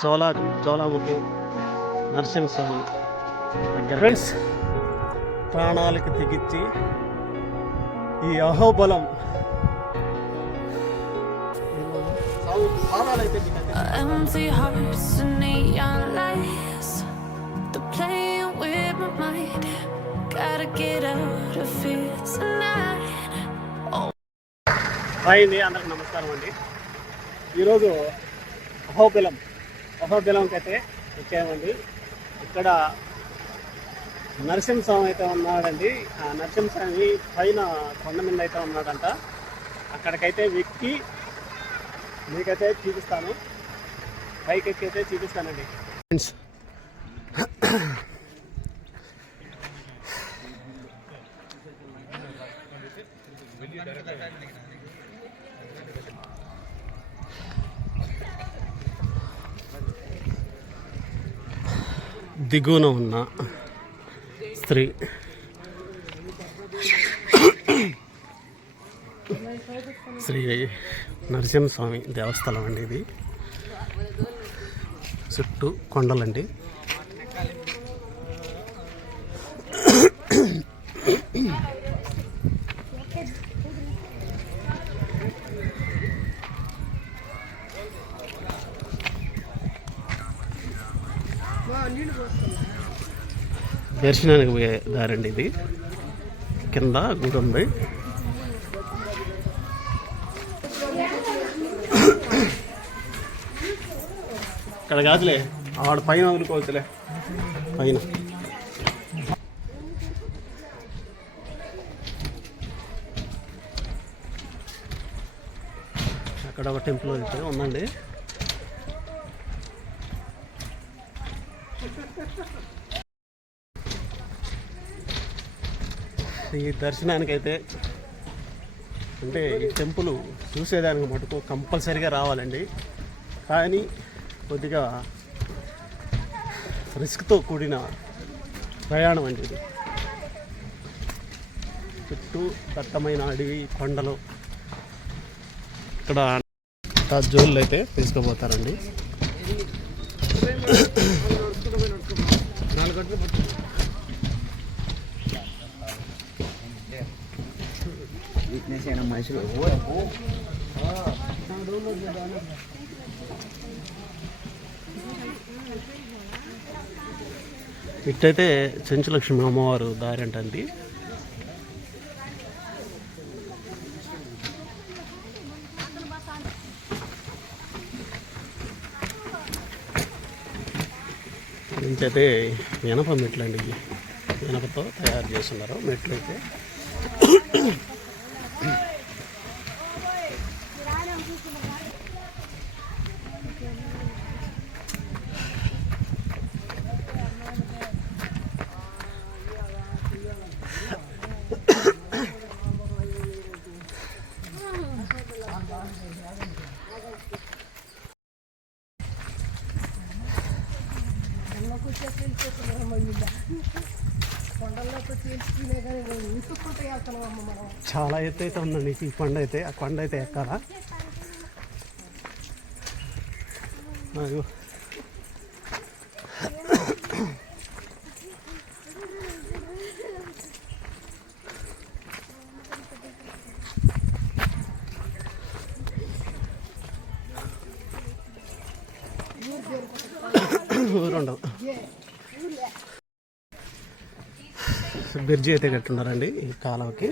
జ్వాలాముఖి నరసింహస్వామి దగ్గర ఫ్రెండ్స్ ప్రాణాలకు తెగించి ఈ Ahobilam empty hearts and neon lights, they're playing with my mind. Gotta get out of here tonight. Hi అండి, అందరికి నమస్కారం అండి. ఈరోజు అహోబిలంకి అయితే వచ్చామండి. ఇక్కడ నరసింహస్వామి అయితే ఉన్నాడండి. ఆ నరసింహస్వామి పైన కొండ మీద అయితే ఉన్నాడంట. అక్కడికైతే వెక్కి మీకైతే చూపిస్తాను, పైకి ఎక్కి అయితే చూపిస్తానండి ఫ్రెండ్స్. దిగువన ఉన్న స్త్రీ శ్రీ నరసింహస్వామి దేవస్థలం అండి. ఇది చుట్టూ కొండలండి. దర్శనానికి పోయే దారండి ఇది. కింద గుడి ఉంది. ఇక్కడ కాదులే, ఆవిడ పైన వదులుకోవచ్చులే. పైన అక్కడ ఒక టెంపుల్ అయితే ఉందండి. ఈ దర్శనానికైతే అంటే ఈ టెంపుల్ చూసేదానికి మటుకు కంపల్సరీగా రావాలండి. కానీ కొద్దిగా రిస్క్తో కూడిన ప్రయాణం అండి ఇది. చుట్టూ దట్టమైన అడవి, కొండలు. ఇక్కడ జోళ్ళు అయితే తీసుకుపోతారండి. మనుషులు ఇట్టయితే చెంచులక్ష్మి అమ్మవారు దారి అంటండి. ఇంకైతే ఇనప మెట్లు అండి. ఇనపతో తయారు చేస్తున్నారు మెట్లు అయితే. చాలా ఎత్తు అయితే ఉందండి ఈ కొండ అయితే. ఆ కొండ అయితే ఎక్కాలా. ఊరుండవు. బ్రిడ్జి అయితే కట్టున్నారండి ఈ కాలువకి.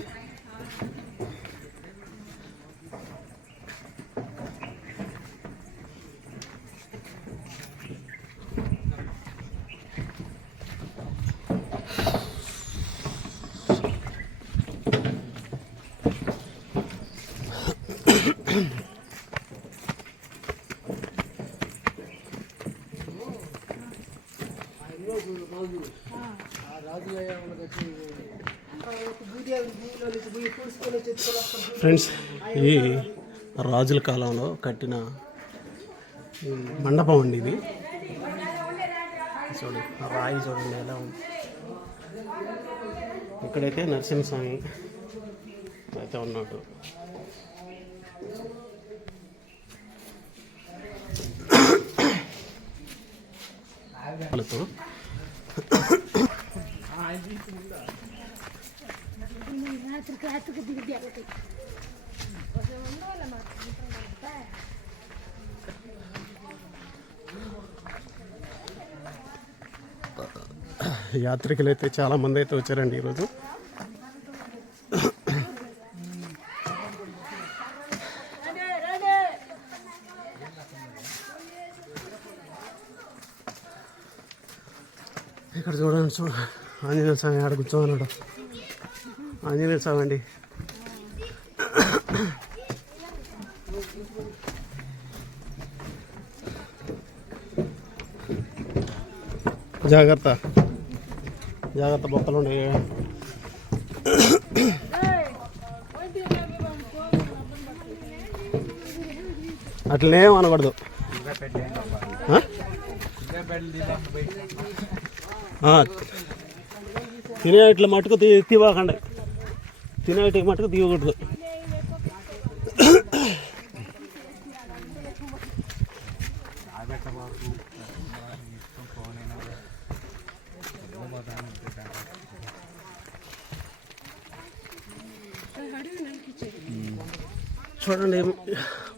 ఫ్రెండ్స్, ఈ రాజుల కాలంలో కట్టిన మండపం అండి ఇది. చూడండి, రాయి చూడండి ఎలా ఉంది. ఇక్కడైతే నరసింహస్వామి అయితే ఉన్నాడు. యాత్రికులు అయితే చాలా మంది అయితే వచ్చారండి ఈరోజు. ఇక్కడ చూడండి ఆంజనేయ స్వామి ఆడ కూర్చోమన్నాడు. ఆంజనేయ స్వామి అండి. జాగ్రత్త జాగ్రత్త, బొక్కలు ఉన్నాయి. అట్లనేం అనకూడదు. తినేట్లు మటుకు తీవాకండి, తినేటి మటుకు తీయకూడదు. చూడండి,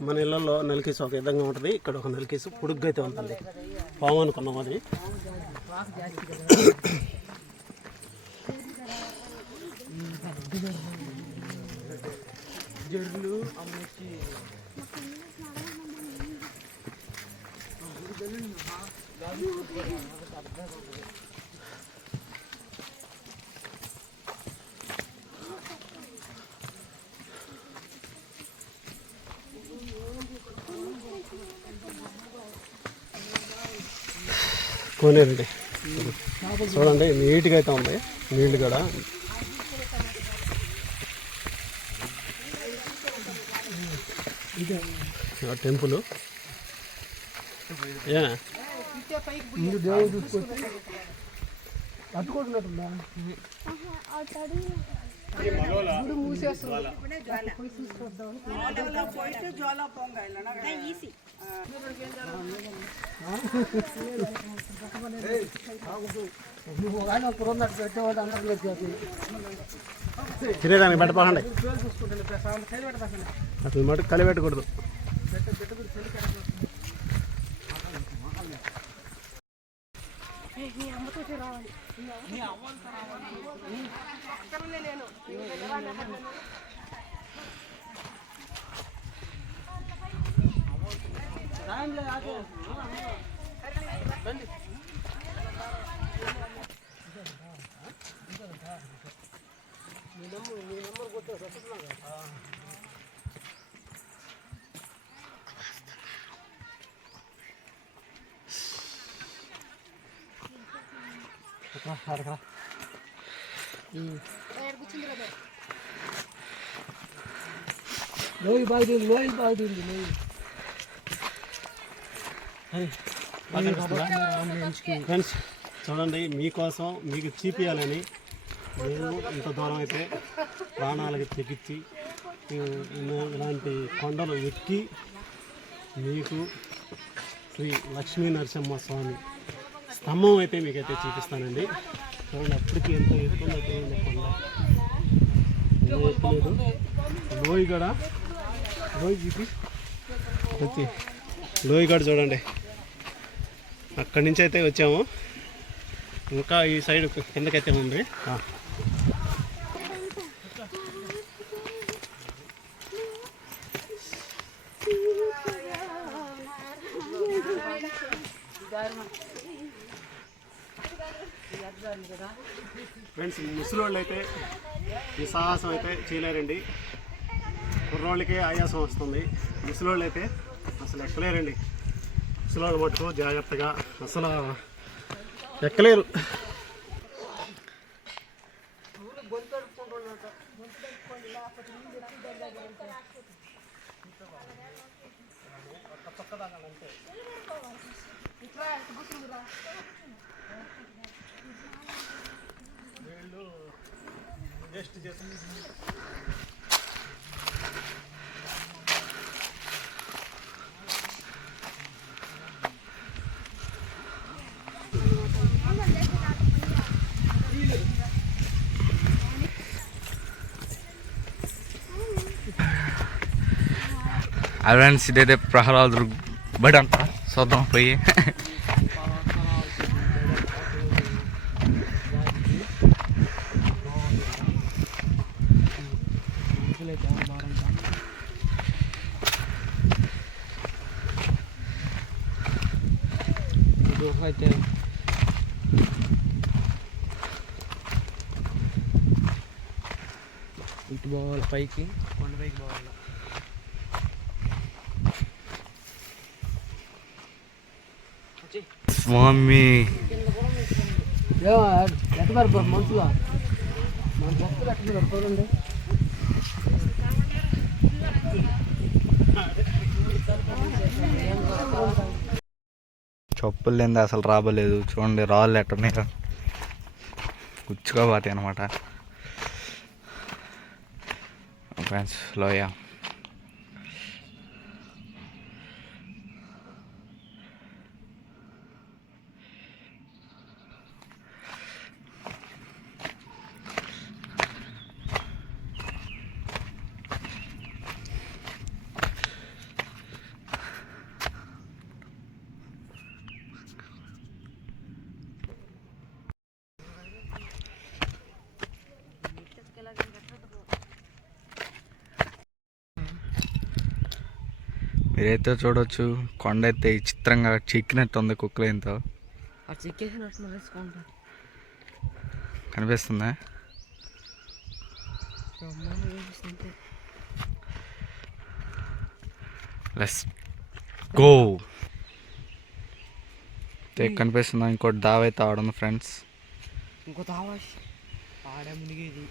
మన ఇళ్ళల్లో నెలకేసు ఒక విధంగా ఉంటుంది. ఇక్కడ ఒక నెలకేసు పొడుగ్గా అయితే ఉంటుంది. పాము అనుకున్నాం అది. జడ్లు కొనేరండి. చూడండి నీట్గా అయితే ఉంది నీళ్ళు కూడా. టెంపుల్ దేవుడు చూసుకొచ్చి అట్టుకుంటున్నట్టుందా? తినేదానికి పెట్టపోకండి, అసలు మటుకు కలి పెట్టకూడదు. ఫ్రెండ్స్ చూడండి, మీకోసం మీకు చూపించాలని నేను ఇంత దూరం అయితే ప్రాణాలకి తెగించి ఇలాంటి కొండలు ఎక్కి మీకు శ్రీ లక్ష్మీ నరసింహ స్వామి స్తంభం అయితే మీకైతే చూపిస్తానండి. చూడండి, అప్పటికి ఎంతో ఎత్తుగా కొండ ఎక్కలేదు. లోయగడ లోయగడ చూడండి, అక్కడి నుంచి అయితే వచ్చాము. ఇంకా ఈ సైడ్ కిందకైతే ఉంది. ఫ్రెండ్స్, ముసలోళ్ళు అయితే ఈ సాహసం అయితే చేయలేరండి. కుర్రోళ్ళకి ఆయాసం వస్తుంది, ముసలోళ్ళు అయితే అసలు ఎక్కలేరండి. ముసలోళ్ళు మటుకు జాగ్రత్తగా అసలు ఎక్కలేరు. జస్ట్ ఫ్రెండ్స్ ఇదైతే ప్రహ్లాదుడు బడి అంట చూద్దాం పోయి. అయితే ఇటు పోవాలి పైకి, కొండపైకి పోవాలి. స్వామి ఎట్టుతారు మంచిగా మన భక్తులు ఎట్టుతారు చూడండి. చెప్పులు లేనిది అసలు రాబలేదు. చూడండి రాళ్ళు ఎట్టున్నాయి, గుచ్చుకోబోతాయి అనమాట ఫ్రెండ్స్. లోయ మీరైతే చూడవచ్చు, కొండ అయితే చిత్రంగా చిక్కినట్టు ఉంది కుక్కలేంతో. కనిపిస్తుందా? Let's go. కనిపిస్తుందా? ఇంకోటి దావ అయితే ఆడుంది ఫ్రెండ్స్. ఇంకో దావా ఆడే మునిగేది,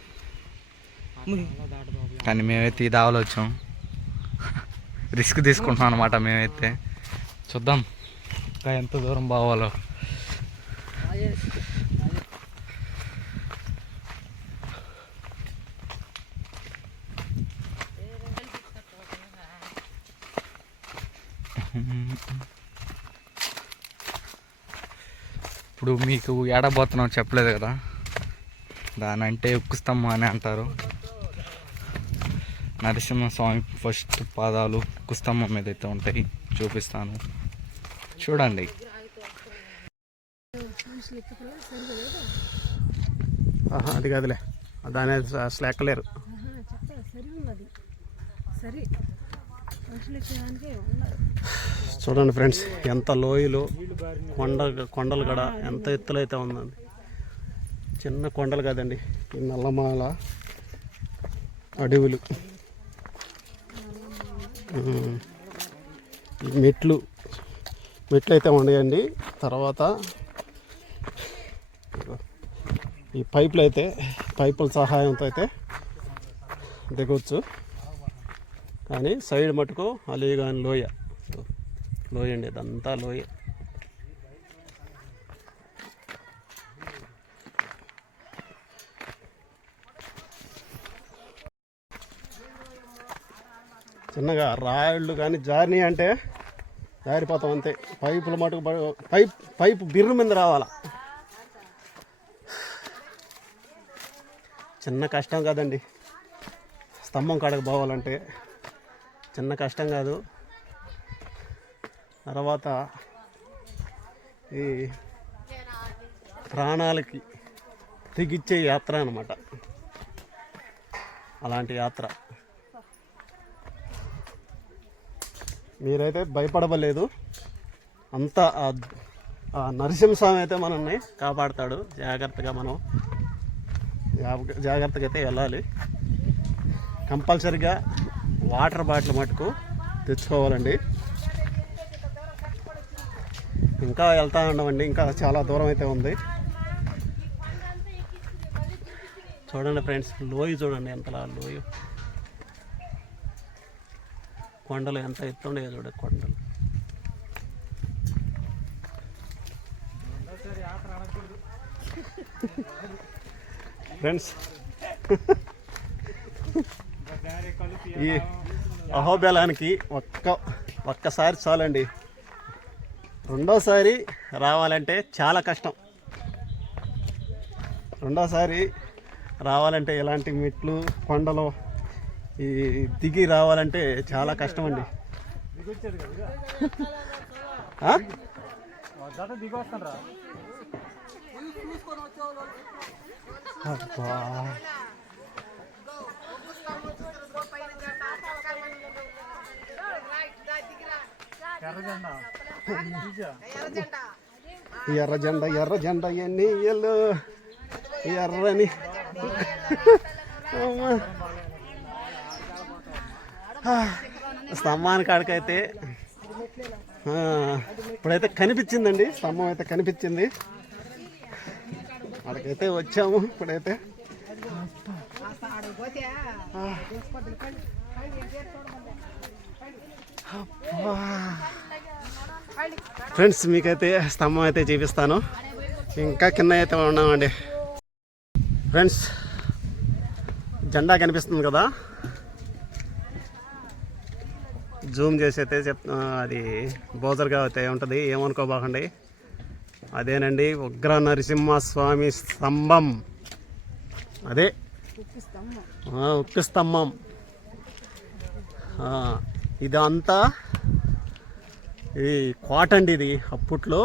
కానీ మేమైతే ఈ దావలో వచ్చాం. రిస్క్ తీసుకుంటున్నాం అనమాట మేమైతే. చూద్దాం ఇంకా ఎంత దూరం పోవాలో. ఇప్పుడు మీకు ఏడబోతున్నాం చెప్పలేదు కదా, దాని అంటే ఉక్కు స్తంభం అని అంటారు. నరసింహస్వామి ఫస్ట్ పాదాలు ఉక్కు స్తంభం మీద అయితే ఉంటాయి, చూపిస్తాను చూడండి. అది కాదులే, దాని అసలు ఎక్కలేరు. చూడండి ఫ్రెండ్స్, ఎంత లోయలో కొండలు కూడా ఎంత ఎత్తులో అయితే ఉందండి. చిన్న కొండలు కాదండి, ఈ నల్లమాల అడవులు. మెట్లు అయితే ఉన్నాయండి. తర్వాత ఈ పైపుల సహాయంతో అయితే దిగవచ్చు. కానీ సైడ్ మటుకు అలీగాని లోయ అండి, ఇదంతా లోయ. చిన్నగా రాళ్ళు కానీ జారినాయి అంటే జారిపోతాం అంతే. పైపుల మటుకు పైపు బిర్రు మీద రావాలా. చిన్న కష్టం కాదండి, స్తంభం కాడకు పోవాలంటే చిన్న కష్టం కాదు. తర్వాత ఈ ప్రాణాలకి తెగిచ్చే యాత్ర అన్నమాట, అలాంటి యాత్ర. మీరైతే భయపడవలేదు, అంతా నరసింహస్వామి అయితే మనల్ని కాపాడుతాడు. జాగ్రత్తగా అయితే వెళ్ళాలి. కంపల్సరిగా వాటర్ బాటిల్ మటుకు తెచ్చుకోవాలండి. ఇంకా వెళ్తా ఉండమండి, ఇంకా చాలా దూరం అయితే ఉంది. చూడండి ఫ్రెండ్స్, లోయ చూడండి, ఎంతలా లోయ. కొండలు ఎంత ఎత్తుండేవి చూడ కొండలు. ఫ్రెండ్స్, ఈ అహోబెలానికి ఒక్కసారి చాలండి. రెండోసారి రావాలంటే చాలా కష్టం. రెండోసారి రావాలంటే ఇలాంటి మెట్లు కొండలు ఈ దిగి రావాలంటే చాలా కష్టం అండి. ఆ? అబ్బా. ఎర్ర జెండా ఎన్ని ఎల్లు ఎర్రని అమ్మా. స్తంభానికి కాడికైతే ఇప్పుడైతే కనిపించిందండి, స్తంభం అయితే కనిపించింది. అక్కడికైతే వచ్చాము ఇప్పుడైతే. ఫ్రెండ్స్ మీకైతే స్తంభం అయితే చూపిస్తాను. ఇంకా కింద అయితే ఉన్నామండి ఫ్రెండ్స్. జెండా కనిపిస్తుంది కదా, జూమ్ చేసి అయితే అది బోజర్గా అయితే ఉంటుంది, ఏమనుకోబాకండి. అదేనండి ఉగ్ర నరసింహస్వామి స్తంభం, అదే ఉక్కు స్తంభం. ఇదంతా ఇది కోట అండి. ఇది అప్పట్లో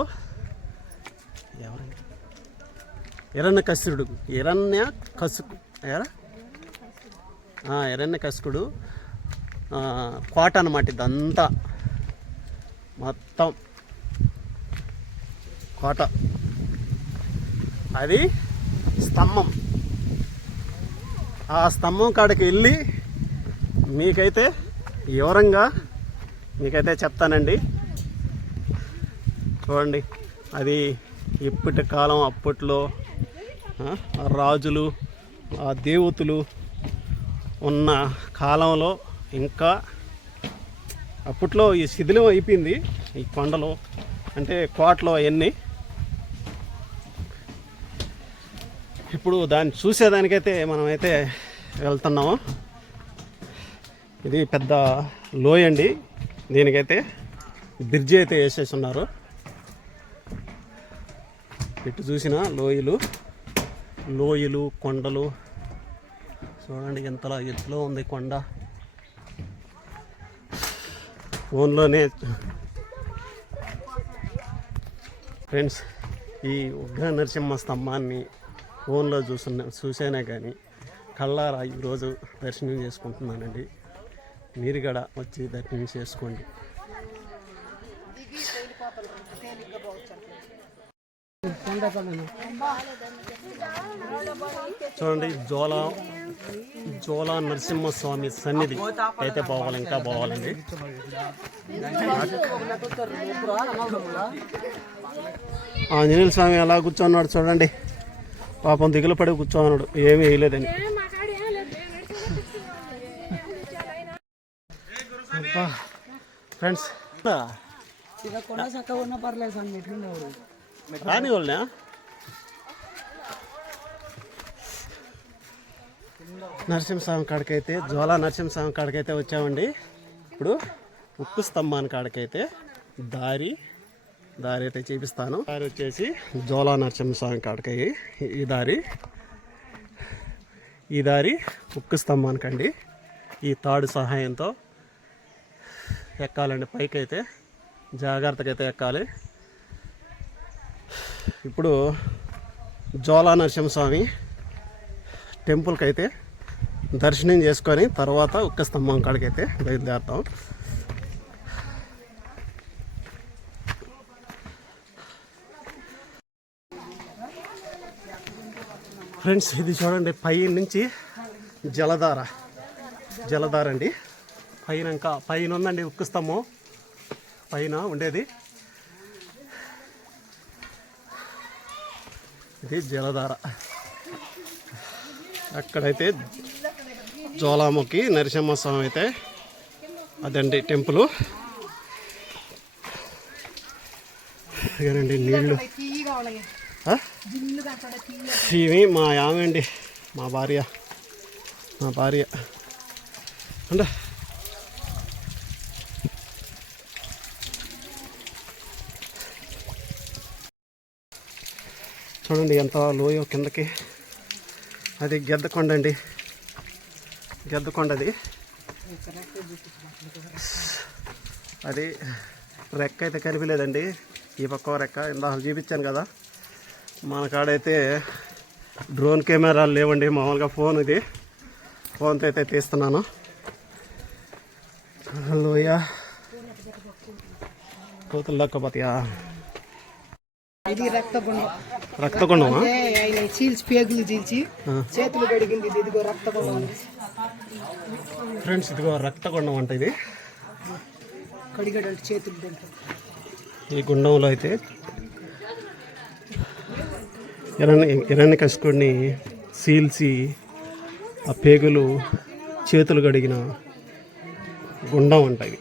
ఎవరండి, హిరణ్యకశిపుడు హిరణ్యకశిపుడు కోట అన్నమాట. ఇదంతా మొత్తం కోట. అది స్తంభం. ఆ స్తంభం కాడికి వెళ్ళి మీకైతే వివరంగా మీకైతే చెప్తానండి. చూడండి, అది ఇప్పటి కాలం, అప్పట్లో రాజులు, ఆ దేవతలు ఉన్న కాలంలో, ఇంకా అప్పట్లో ఈ శిథిలం అయిపోయింది ఈ కొండలు అంటే కోటలో అవన్నీ. ఇప్పుడు దాన్ని చూసేదానికైతే మనమైతే వెళ్తున్నాము. ఇది పెద్ద లోయ అండి, దీనికైతే బ్రిడ్జి అయితే వేసేసి ఉన్నారు. ఇటు చూసిన లోయలు కొండలు చూడండి, ఎంతలా ఎత్తులో ఉంది కొండ. ఫోన్లోనే ఫ్రెండ్స్ ఈ ఉగ్ర నరసింహ స్తంభాన్ని ఫోన్లో చూసానే కానీ కళ్ళారా ఈరోజు దర్శనం చేసుకుంటున్నానండి. మీరు కూడా వచ్చి దర్శనం చేసుకోండి. చూడండి, జోలా నరసింహస్వామి సన్నిధి అయితే పోవాలి, ఇంకా పోవాలండి. ఆంజనేయ స్వామి ఎలా కూర్చోన్నాడు చూడండి, పాపం దిగులు పడి కూర్చోన్నాడు, ఏమీ వేయలేదని. ఫ్రెండ్స్ రాని వాళ్ళ నరసింహస్వామి కాడికైతే, జోలా నరసింహస్వామి కాడికైతే వచ్చామండి. ఇప్పుడు ఉక్కు స్తంభాన్ని కాడికైతే దారి అయితే చూపిస్తాను. దారి వచ్చేసి జోలా నరసింహస్వామి కాడికి ఈ దారి ఉక్కు స్తంభానికండి. ఈ తాడు సహాయంతో ఎక్కాలండి పైకి, అయితే జాగ్రత్తగా అయితే ఎక్కాలి. ఇప్పుడు జోలా నరసింహస్వామి టెంపుల్కి అయితే దర్శనం చేసుకొని తర్వాత ఉక్కు స్తంభం కాడికి అయితే బయలుదేరుతాం. ఫ్రెండ్స్ ఇది చూడండి, పై నుంచి జలధార అండి. పైన ఉందండి ఉక్కు స్తంభం, పైన ఉండేది ఇది జలధార. అక్కడైతే జోలాముఖి నరసింహస్వామి అయితే అదండి టెంపుల్. అదేనండి నీళ్ళు. ఇవి మా ఆమె అండి, మా భార్య అంటే చూడండి ఎంత లోయో కిందకి. అది గెద్దకొండ అండి, గెద్దకొండది. అది రెక్క అయితే కనిపించలేదండి. ఈ పక్క రెక్క ఇందాక చూపించాను కదా. మన కాడైతే డ్రోన్ కెమెరాలు లేవండి, మామూలుగా ఫోన్, ఇది ఫోన్తో అయితే తీస్తున్నాను. లోయ కోతులు దక్కపోతాయా? ఇది రక్తగుండం. రక్తగుండమా? ఆయన చీల్చి పేగులు చీల్చి చేతులు గడిగింది. ఇదిగో రక్తగుండం. ఫ్రెండ్స్ ఇదిగో రక్తగుండం అంట. ఇది కడిగడంటే చేతులు తింటాం. ఈ గుండంలో అయితే హిరణ్యకశిపుడిని చీల్చి ఆ పేగులు చేతులు గడిగిన గుండం అంట ఇది.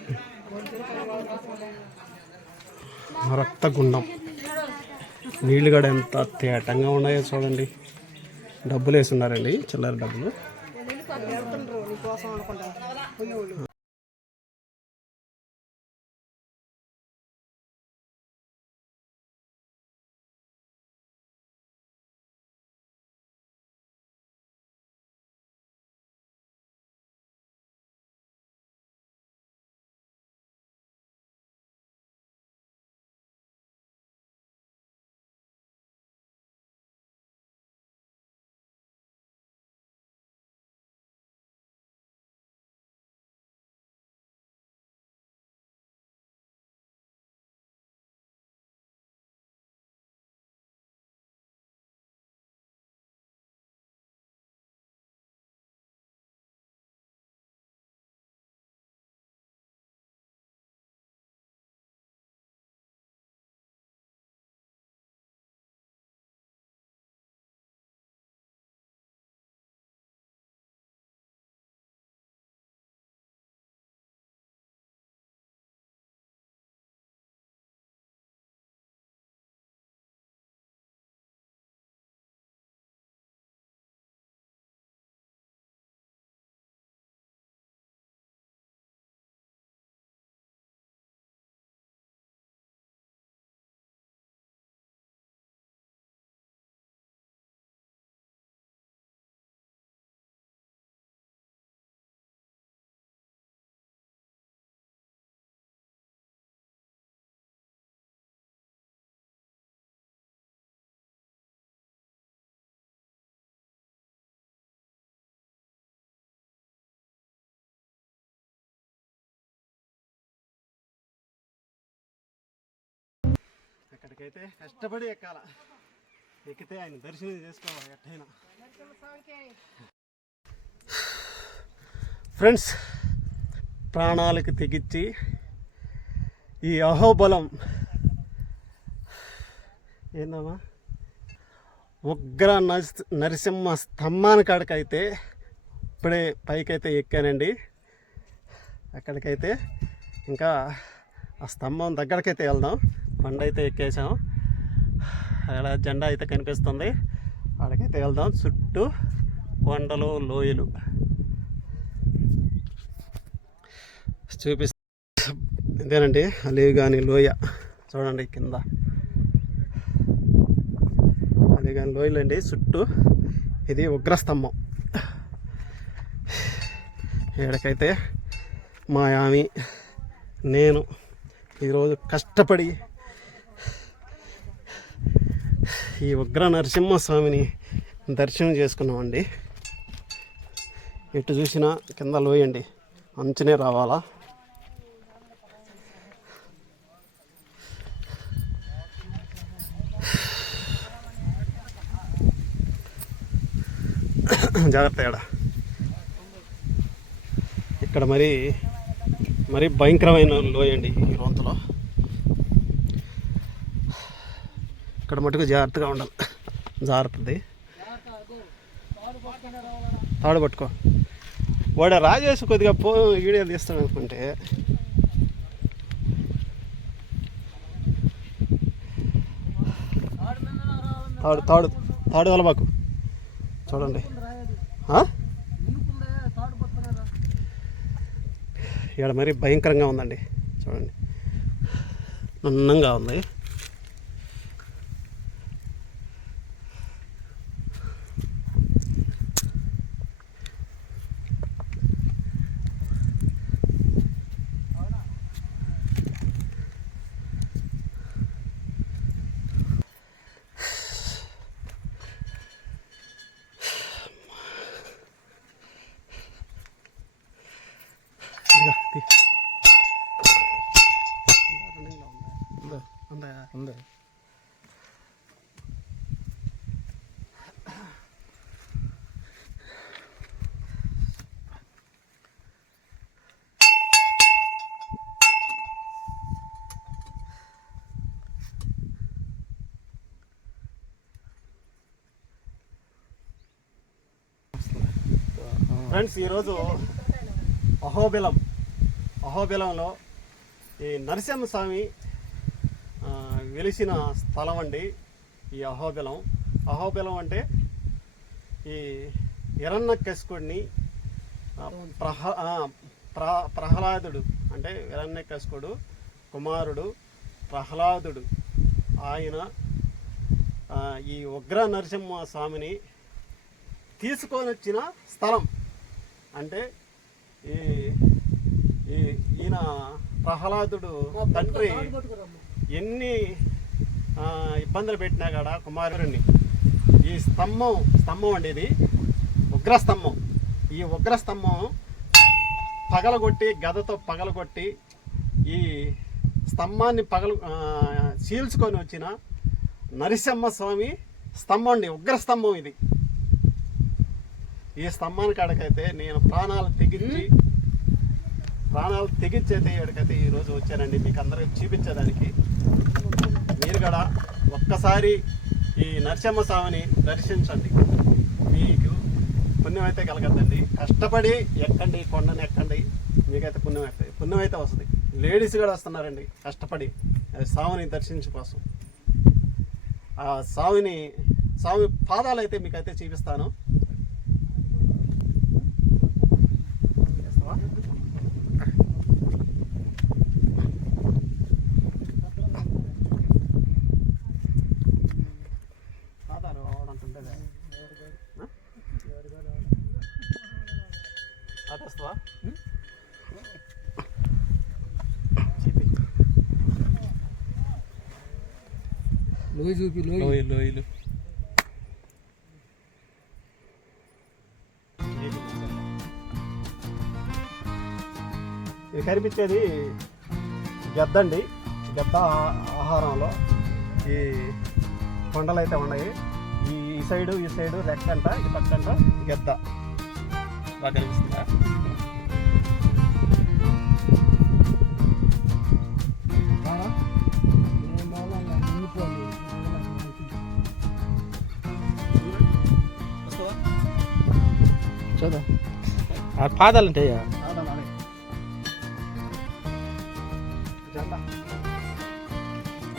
రక్తగుండం. నీళ్ళు కూడా ఎంత తేటంగా ఉన్నాయో చూడండి. డబ్బులు వేసి ఉన్నారండి, చిల్లర డబ్బులు. అక్కడికైతే కష్టపడి ఎక్కాల. ఎక్కితే ఆయన దర్శనం చేసుకోవాలి ఎట్టయినా. ఫ్రెండ్స్, ప్రాణాలకు తెగించి ఈ అహోబలం ఏందమ్మా ఉగ్ర నరసింహ స్తంభాని కాడికైతే ఇప్పుడే పైకైతే ఎక్కానండి. అక్కడికైతే ఇంకా ఆ స్తంభం దగ్గరకైతే వెళ్దాం. కొండ అయితే ఎక్కేసాం. అక్కడ జెండా అయితే కనిపిస్తుంది. అక్కడికైతే వెళ్దాం. చుట్టూ కొండలు, లోయలు చూపిస్తా. ఇదేనండి అలీగాని లోయ. చూడండి కింద అలీగాని లోయలు అండి. చుట్టూ ఇది ఉగ్రస్తంభం. ఇక్కడికైతే మా ఆమె నేను ఈరోజు కష్టపడి ఈ ఉగ్ర నరసింహస్వామిని దర్శనం చేసుకున్నామండి. ఎటు చూసినా కింద లోయండి, అంచునే రావాలా. జాగ్రత్త. ఇక్కడ మరి భయంకరమైన లోయండి ఈ రొంతలో. ఇక్కడ మటుకు జాగ్రత్తగా ఉండాలి. జాగ్రత్తది. తాడు పట్టుకో. వాడు రాజేసి కొద్దిగా వీడియో తీస్తాడు అనుకుంటే తాడు వలబాకు. చూడండి ఇక్కడ మరి భయంకరంగా ఉందండి. చూడండి నున్నంగా ఉంది. ఫ్రెండ్స్, ఈరోజు అహోబిలంలో ఈ నరసింహస్వామి వెలిసిన స్థలం అండి ఈ అహోబిలం అంటే ఈ హిరణ్యకశిపుడిని ప్రహ్లాదుడు అంటే హిరణ్యకశిపుడు కుమారుడు ప్రహ్లాదుడు ఆయన ఈ ఉగ్ర నరసింహ స్వామిని తీసుకొని వచ్చిన స్థలం. అంటే ఈయన ప్రహ్లాదుడు తండ్రి ఎన్ని ఇబ్బందులు పెట్టినా కూడా కుమారుడిని ఈ స్తంభం అండి, ఇది ఉగ్రస్తంభం. ఈ ఉగ్రస్తంభం పగలగొట్టి గదతో పగలగొట్టి ఈ స్తంభాన్ని చీల్చుకొని వచ్చిన నరసింహస్వామి స్తంభం అండి, ఉగ్రస్తంభం ఇది. ఈ స్తంభానికి కాడకైతే నేను ప్రాణాలు తెగించైతే ఇక్కడికైతే ఈరోజు వచ్చానండి మీకు అందరికీ చూపించేదానికి. మీరు కూడా ఒక్కసారి ఈ నరసింహస్వామిని దర్శించండి, మీకు పుణ్యం అయితే కలగద్దండి. కష్టపడి ఎక్కండి, కొండని ఎక్కండి, మీకైతే పుణ్యం అయితే వస్తుంది. లేడీస్ కూడా వస్తున్నారండి కష్టపడి స్వామిని దర్శించే కోసం. ఆ స్వామి పాదాలు అయితే మీకైతే చూపిస్తాను. లోయలు ఇది కనిపించేది గద్ద అండి. గద్ద ఆహారంలో ఈ కొండలు అయితే ఉన్నాయి. ఈ సైడు రెక్కంట, ఈ పక్కంట గద్ద బాగా కనిపిస్తుందా? చూద్దా పాదాలు ఉంటాయా?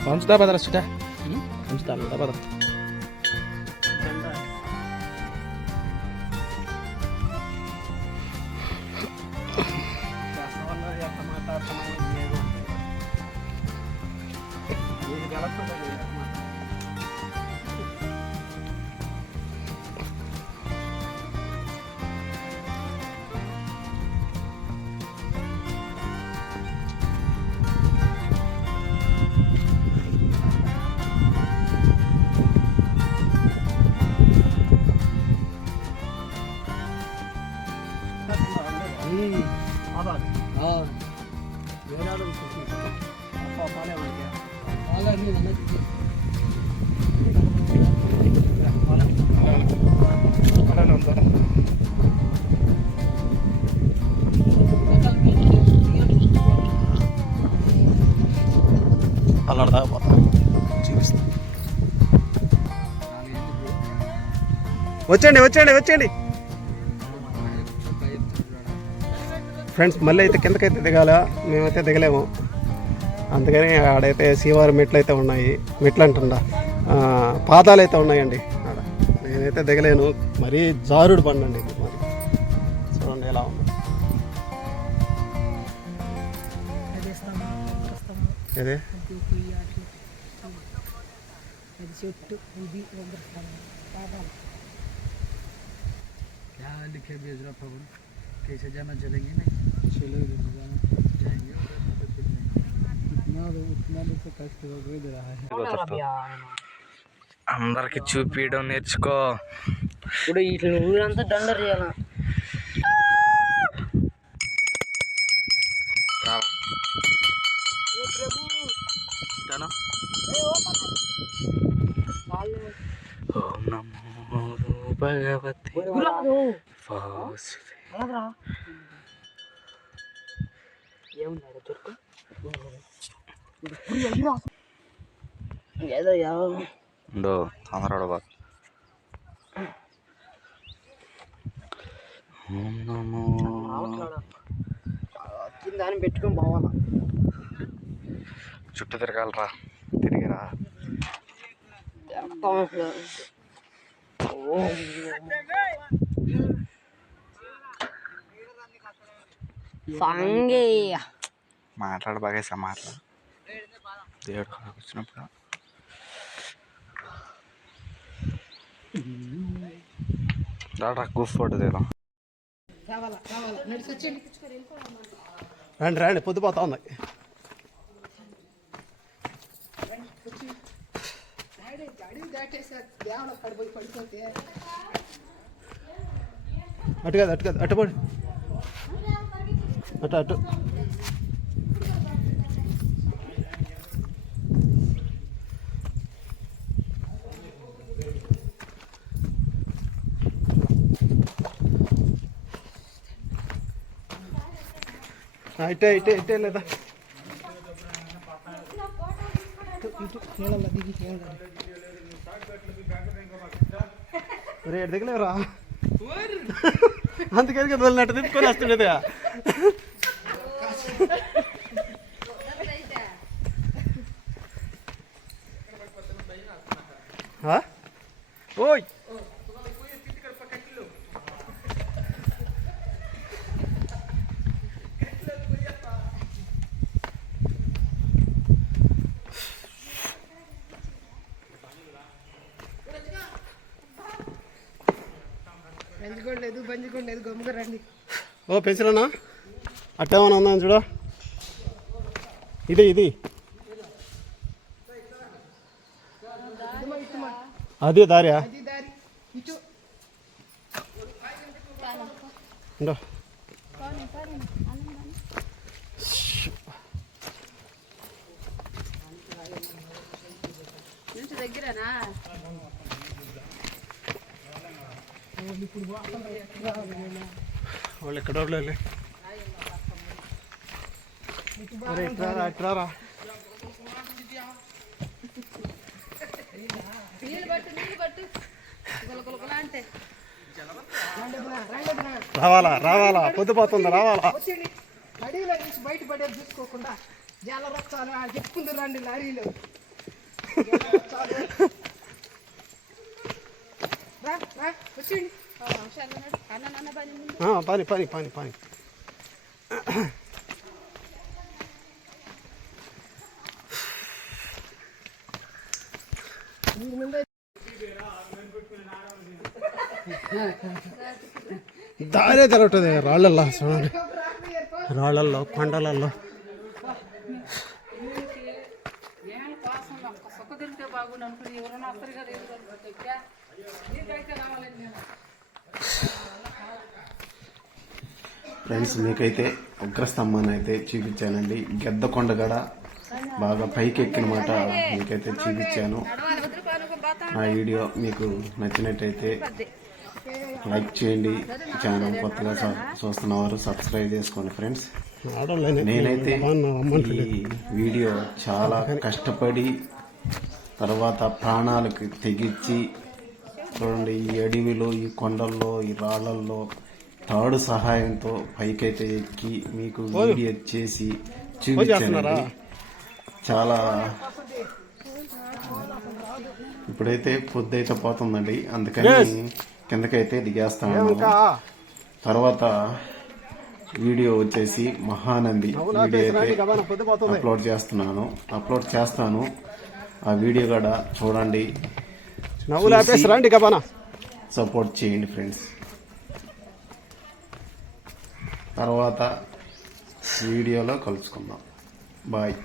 పంచుతా బదరా చుట్టా పంచుతా బదరా. అలా తాగపోతా చూపిస్తా. వచ్చండి ఫ్రెండ్స్. మళ్ళీ అయితే కిందకైతే దిగాల, మేమైతే దిగలేము. అందుకని ఆడైతే శ్రీవారి మెట్లు అయితే ఉన్నాయి, మెట్లు అంటుండా పాదాలు అయితే ఉన్నాయండి ఆడ. నేనైతే దిగలేను, మరీ జారుడు పండండి. మరి చూడండి ఎలా ఉంది. అదే చెట్టు ఇది लिखे भेज रहा पवन कैसे जाना चलेंगे नहीं चलेंगे जाएंगे उतना तो कष्ट दे रहा है. అందరికి చూపించడం నేర్చుకో. ఇప్పుడు ఇట్లా ఊరంతా దండర్ చేయాల. ఓం నమో భగవతి తొందరగా ఓం నమో కింద అని పెట్టుకొని పోవాలా. చుట్టూ తిరగాలరా, తిరిగిరా. సంగయ్య మాట్లాడు బాగేసా, మాట్లాడు. దేవుడు కాడికి వచ్చినప్పుడు దాడా కూర్చోడు తీరా. రావాలా రావాలా నడిచి వచ్చేయండి. రండి రండి, పొద్దుపోతా ఉంది. అడిగి దాటేసారు దేవన పడిపోయి పడిపోతే అటు కాదు, అటు కాదు, అటు పడి, అటు అటు. ఇటే ఇటే ఇటే లేదా నీళ్ళల్లో దిగి ఏం కాదు. రేటు దిగలేరా, అందుకని కదా వెళ్ళినట్టు తిప్పుకొని వస్తుండేది. ఓయ్ బంజికోండి బంజికోండి గమ్ముగా రండి. ఓ పెన్సిల్ అట్టేమన్నా ఉందా చూడ. ఇది అది దారియా అది దారి ఇటు ఉండో. దగ్గరనా వాళ్ళు ఎక్కడ వాళ్ళే. ఎట్రారా నీళ్ళు పట్టు గులగులగులా అంటే రావాలా పొద్దుపోతుందా, రావాలా. వచ్చేయండి. అడవిలో నుంచి బయటపడేది చూసుకోకుండా జల రక్తాలు చెప్పుకుంది రండి లారీలో. రా రా వచ్చేయండి. అన్న పని ముందు పని దారే తెరవుతుంది రాళ్ళల్లో. చూడండి, రాళ్ళల్లో కొండలల్లో. సొక్క తింటే బాగుండు అనుకుని ఎవరైనా వస్తారు కదా. ఫ్రెండ్స్, మీకైతే ఉగ్రస్తంభాన్ని అయితే చూపించానండి. గెద్దకొండ గడ బాగా పైకి ఎక్కిన మాట మీకైతే చూపించాను. నా వీడియో మీకు నచ్చినట్టయితే లైక్ చేయండి. ఛానల్ కొత్తగా చూస్తున్నవారు సబ్స్క్రైబ్ చేసుకోండి ఫ్రెండ్స్. నేనైతే ఈ వీడియో చాలా కష్టపడి తర్వాత ప్రాణాలకు తెగించి చూడండి, ఈ అడవిలో, ఈ కొండల్లో, ఈ రాళ్ళల్లో తాడు సహాయంతో పైకైతే ఎక్కి మీకు వీడియో చేసి చూపించానండి. చాలా ఇప్పుడైతే పొద్దైతే పోతుందండి, అందుకని కిందకైతే దిగేస్తాను. తర్వాత వీడియో వచ్చేసి మహానంది వీడియో అయితే అప్లోడ్ చేస్తాను. ఆ వీడియో కూడా చూడండి, సపోర్ట్ చేయండి ఫ్రెండ్స్. తర్వాత వీడియోలో కలుసుకుందాం. బాయ్.